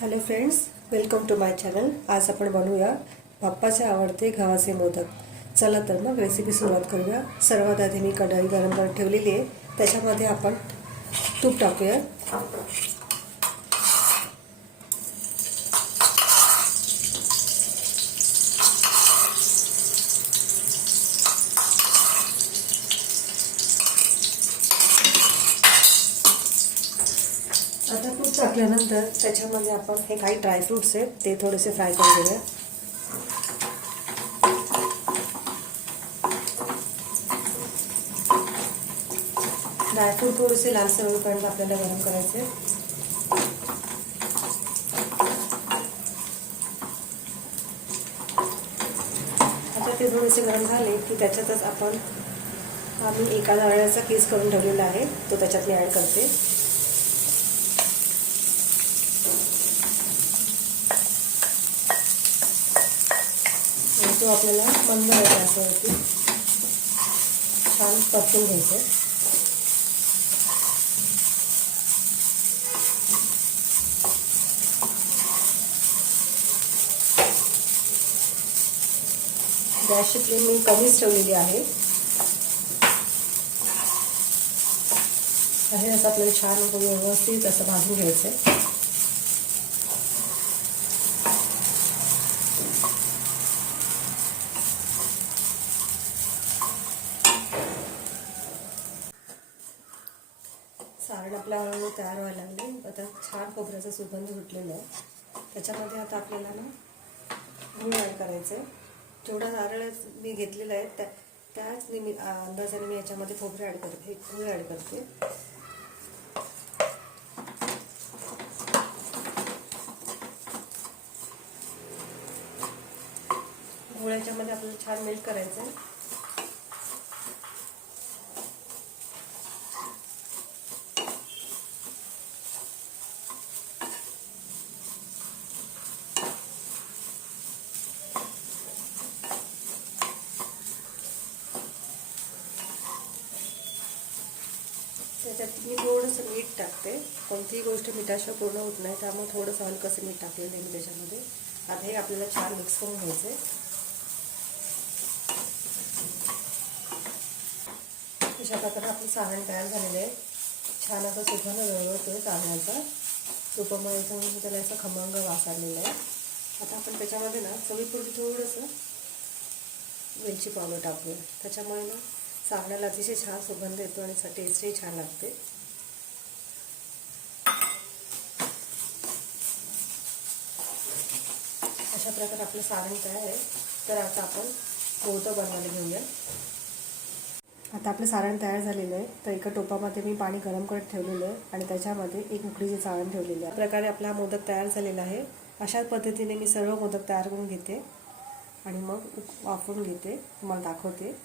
Hello friends, welcome to my channel. आज आपण बनवूया बाप्पाचे आवडते गव्हाचे मोदक. चला तर मग रेसिपी सुरुवात करूया. सर्वात आधी मी कढई गरम करत ठेवलेली आहे. त्याच्यामध्ये आपण तूप टाकूया. आता तूप टाकल्यानंतर त्याच्यामध्ये आपण हे काही ड्रायफ्रूट्स आहेत ते थोडेसे फ्राय करून घेऊया. ड्रायफ्रूट थोडेसे लालसर होईपर्यंत आपल्याला गरम करायचे. आता ते थोडेसे गरम झाले की त्याच्यातच आम्ही एका नारळाचा किस करून ठेवलेला आहे तो त्याच्यात मी ॲड करते. तो आपल्याला मंद गॅसवरती छान परतून घ्यायचं. गॅसची फ्लेम मी कमीच ठेवलेली आहे. असं आपल्याला छान व्यवस्थित असं भाजून घ्यायचं आहे. सारण आपल्या हळूहळू तयार व्हायला लागले. आता छान खोबऱ्याचा सुगंध सुटलेला आहे. त्याच्यामध्ये आता आपल्याला गूळ ॲड करायचं आहे. जेवढा नारळ मी घेतलेला आहे त्याच अंदाजाने मी याच्यामध्ये खोबरं ॲड करते, गूळ ॲड करते. गूळ याच्यामध्ये आपल्याला छान मेल्ट करायचं आहे. त्याच्यात मी थोडंसं मीठ टाकते. कोणतीही गोष्ट मिठाशिवाय पूर्ण होत नाही, त्यामुळे थोडंसं हलकंसं मीठ टाकलेलं आहे मी त्याच्यामध्ये. आता हे आपल्याला छान मिक्स करून घ्यायचं आहे. अशा प्रकारे आपलं सारण तयार झालेलं आहे. छान असा सुगंध वेगळं सारणाचा तुपामुळे त्याला असा खमंग वास आलेला आहे. आता आपण त्याच्यामध्ये चवीपुरती थोडंसं वेलची पावडर टाकूया. त्याच्यामुळे सारणाला अतिशय छान सुगंध येतो आणि टेस्टही छान लागते. अशा प्रकारे आपलं सारण तयार आहे. तर आता आपण मोदक बनवायला घेऊया. आता आपलं सारण तयार झालेलं आहे. तर एका टोपामध्ये मी पाणी गरम करत ठेवलेलं आहे आणि त्याच्यामध्ये एक उकडीचे चाळण ठेवलेलं आहे. प्रकारे आपला मोदक तयार झालेला आहे. अशा पद्धतीने मी सर्व मोदक तयार करून घेते आणि मग वाफवून घेते, तुम्हाला दाखवते.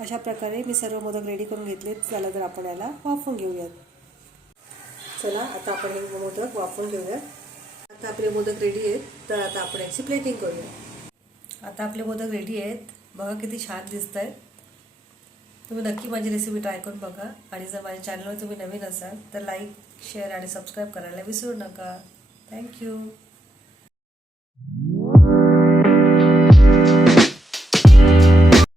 अशा प्रकारे मी सर्व मोदक रेडी करून घेतले. चला तर आपण याला वाफवून घेऊयात. चला आता आपण हे मोदक वाफवून घेऊयात. आता आपले मोदक रेडी आहेत. तर आता आपण याची प्लेटिंग करूया. आता आपले मोदक रेडी आहेत. बघा किती छान दिसत आहेत. तुम्ही नक्की माझी रेसिपी ट्राय करून बघा. आणि जर माझ्या चॅनलवर तुम्ही नवीन असाल तर लाईक, शेअर आणि सबस्क्राईब करायला विसरू नका. थँक्यू.